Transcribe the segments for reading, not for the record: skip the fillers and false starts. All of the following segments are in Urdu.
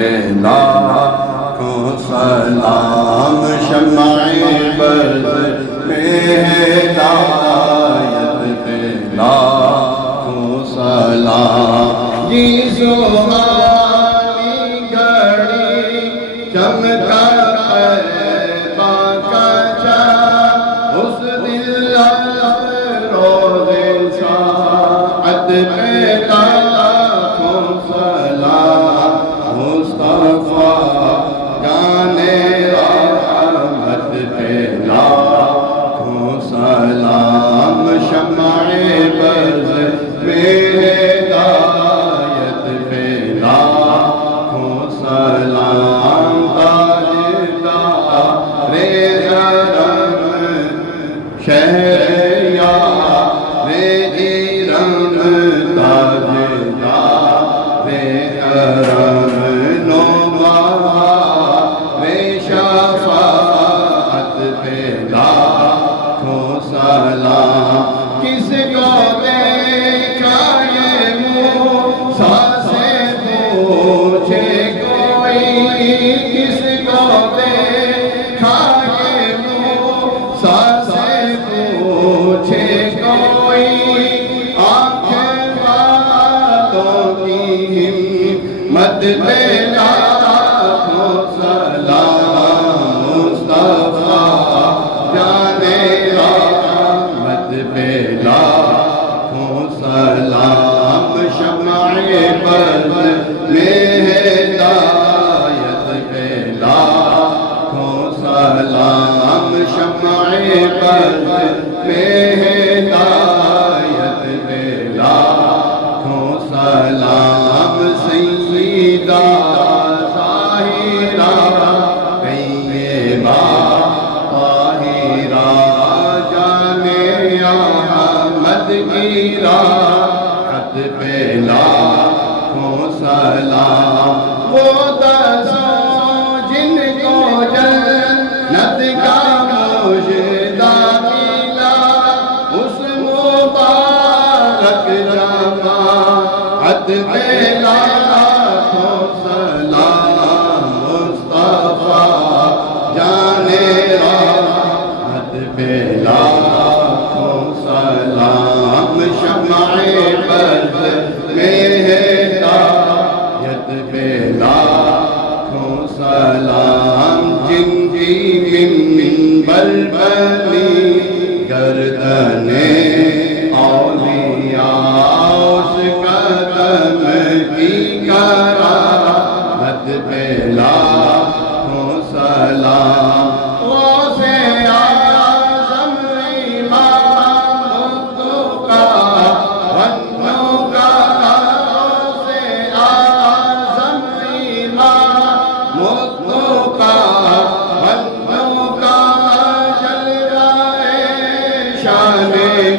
لاکھوں سلام شمع برز میں ہدایت پہ لاکھوں سلام جی سہانی گھڑی چمکا طیبہ کا چاند اس دل روز ساعت پہ لاکھوں سلام مصطفیٰ جانے رحمت پہ لاکھوں سلام شمع برز میں ہدایت پہ لاکھوں سلام تاجدار حرم شہریار ارم تاجدار حرم کس کو دیکھا یہ موسیٰ سے پوچھے کوئی کس کو دیکھا یہ موسیٰ سے پوچھے کوئی آنکھیں باتوں کی ہمت پہ لاکھوں سلام مصطفیٰ جانے پہ لاکھوں سلام شمع برز میں ہدایت پہ لاکھوں سلام شمع برز میں ہدایت پہ لاکھوں سلام سیدہ طاہرہ طیبہ کی راحت پہ لاکھوں سلام وہ دسوں جن کو جنت کا مژدہ ملا اس مبارک جماعت پہ لاکھوں سلام مصطفیٰ جانے رحمت پہ لاکھوں سلام شمع برز میں ہدایت پہ لاکھوں سلام جن کی منبر بنی گردنیں اولیاء اس قدم کی کرامت پہ لاکھوں سلام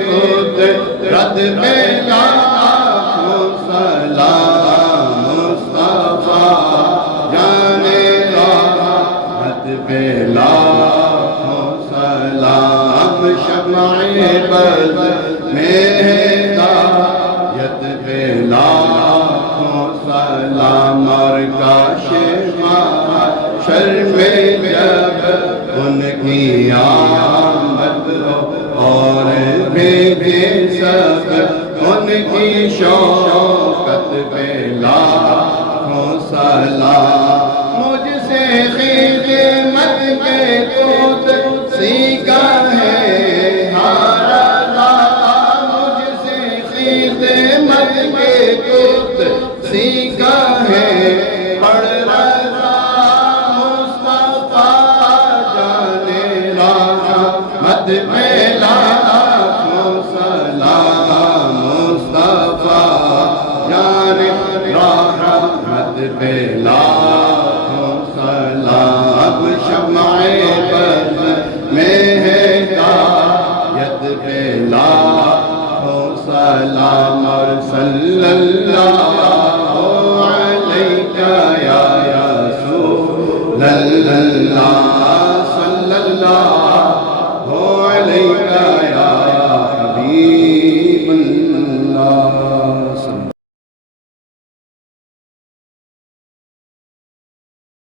قدرت پہ لاکھوں سلام مصطفیٰ جانے رحمت پہ لاکھوں سلام شمع برز میں ہدایت پہ لاکھوں سلام کاش محشر میں جب ان کی آمد اور بھیجے سب ان کی شوکت پہ لاکھوں سلام مجھ سے خدمت کے خود سیکھا ہے ہر اللہ مجھ سے خدمت کے خود سیکھا ہے پڑھ رضا مصطفیٰ جانے رحمت پہ لاکھوں سلام مصطفیٰ جانے رحمت پہ لاکھوں سلام شمع برز میں ہدایت پہ لاکھوں سلام اور صلی اللہ علیہ یا رسول اللہ